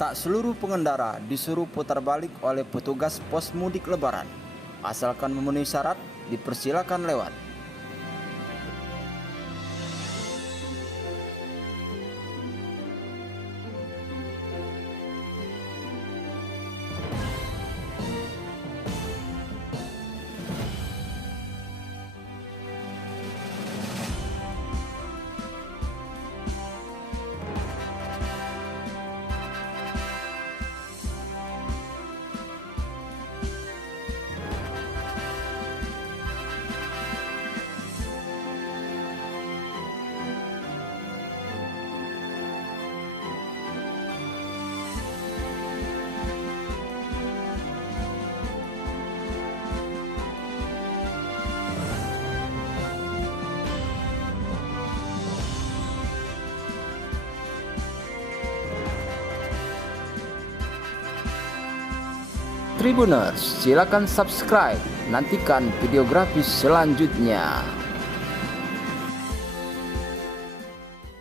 Tak seluruh pengendara disuruh putar balik oleh petugas pos mudik lebaran. Asalkan memenuhi syarat, dipersilakan lewat. Tribuners, silakan subscribe, nantikan video grafis selanjutnya.